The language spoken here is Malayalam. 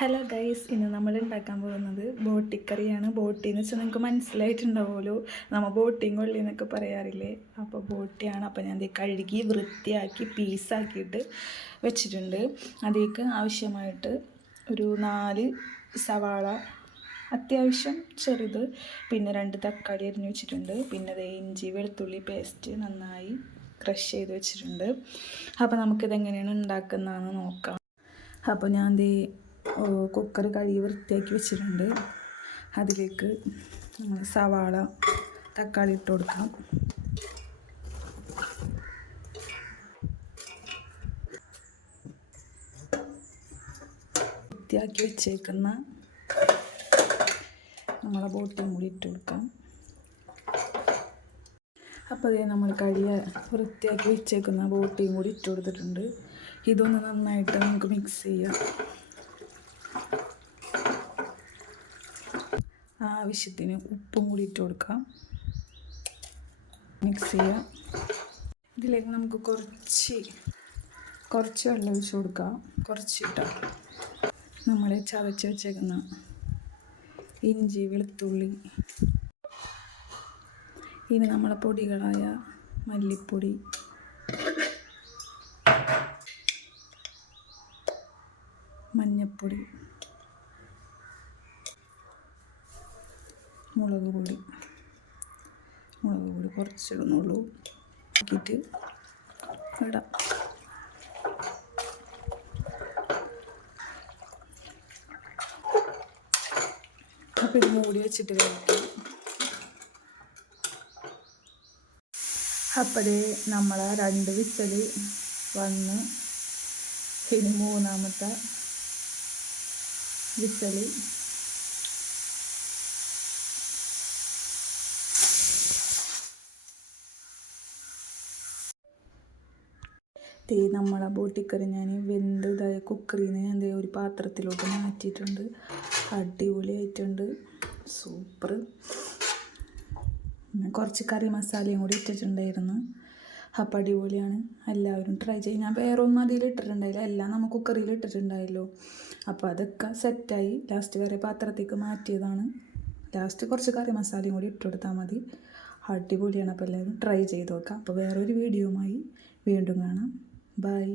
ഹലോ ഗൈസ്, ഇന്ന് നമ്മൾ ഉണ്ടാക്കാൻ പോകുന്നത് ബോട്ടിക്കറിയാണ്. ബോട്ടി എന്ന് വെച്ചാൽ നിങ്ങൾക്ക് മനസ്സിലായിട്ടുണ്ടാവുമല്ലോ, നമ്മൾ ബോട്ടിയും കൊള്ളി എന്നൊക്കെ പറയാറില്ലേ. അപ്പോൾ ബോട്ടിയാണ്. അപ്പോൾ ഞാൻ ഇത് കഴുകി വൃത്തിയാക്കി പീസാക്കിയിട്ട് വെച്ചിട്ടുണ്ട്. അതിലേക്ക് ആവശ്യമായിട്ട് ഒരു 4 സവാള അത്യാവശ്യം ചെറുത്, പിന്നെ 2 തക്കാളി അരിഞ്ഞ് വെച്ചിട്ടുണ്ട്. പിന്നെ അത് ഇഞ്ചി വെളുത്തുള്ളി പേസ്റ്റ് നന്നായി ക്രഷ് ചെയ്ത് വെച്ചിട്ടുണ്ട്. അപ്പോൾ നമുക്കിതെങ്ങനെയാണ് ഉണ്ടാക്കുന്നതെന്ന് നോക്കാം. അപ്പോൾ ഞാൻ കുക്കർ കഴുകി വൃത്തിയാക്കി വെച്ചിട്ടുണ്ട്. അതിലേക്ക് നമ്മൾ സവാള തക്കാളി ഇട്ട് കൊടുക്കാം. വൃത്തിയാക്കി വെച്ചേക്കുന്ന നമ്മളെ ബോട്ടിയും കൂടി ഇട്ട് കൊടുക്കാം. അപ്പോൾ അതേ നമ്മൾ വൃത്തിയാക്കി വെച്ചേക്കുന്ന ബോട്ടിയും കൂടി ഇട്ട് കൊടുത്തിട്ടുണ്ട്. ഇതൊന്ന് നന്നായിട്ട് നമുക്ക് മിക്സ് ചെയ്യാം. ആവശ്യത്തിന് ഉപ്പും കൂടി ഇട്ട് കൊടുക്കാം. മിക്സ് ചെയ്യാം. ഇതിലേക്ക് നമുക്ക് കുറച്ച് വെള്ളം ഒഴിച്ച് കൊടുക്കാം. കുറച്ചിട്ടാൽ നമ്മൾ ചതച്ച് വെച്ചേക്കുന്ന ഇഞ്ചി വെളുത്തുള്ളി, ഇനി നമ്മളെ പൊടികളായ മല്ലിപ്പൊടി, മഞ്ഞൾപ്പൊടി, മുളക് പൊടി കുറച്ചിടുന്നുള്ളൂ, ആക്കിയിട്ട് ഇടാം. അപ്പോൾ ഇത് മൂടി വെച്ചിട്ട് കഴിക്കാം. അപ്പോഴേ നമ്മളെ 2 വിസിൽ വന്ന് ഇനി 3ാമത്തെ വിസിൽ നമ്മളെ ബോട്ടിക്കറി ഞാൻ വെന്തതായ കുക്കറിൽ നിന്ന് ഞാൻ ഒരു പാത്രത്തിലോട്ട് മാറ്റിയിട്ടുണ്ട്. അടിപൊളിയായിട്ടുണ്ട്, സൂപ്പർ. കുറച്ച് കറി മസാലയും കൂടി ഇട്ടിട്ടുണ്ടായിരുന്നു. അപ്പോൾ അടിപൊളിയാണ്. എല്ലാവരും ട്രൈ ചെയ്യും. ഞാൻ വേറെ ഒന്നും അതിൽ ഇട്ടിട്ടുണ്ടായില്ല, എല്ലാം നമ്മൾ കുക്കറിൽ ഇട്ടിട്ടുണ്ടായല്ലോ. അപ്പോൾ അതൊക്കെ സെറ്റായി ലാസ്റ്റ് വേറെ പാത്രത്തേക്ക് മാറ്റിയതാണ്. ലാസ്റ്റ് കുറച്ച് കറി മസാലയും കൂടി ഇട്ട് കൊടുത്താൽ മതി. അടിപൊളിയാണ്. അപ്പോൾ എല്ലാവരും ട്രൈ ചെയ്ത് നോക്കാം. അപ്പോൾ വേറൊരു വീഡിയോയുമായി വീണ്ടും കാണാം. ബൈ.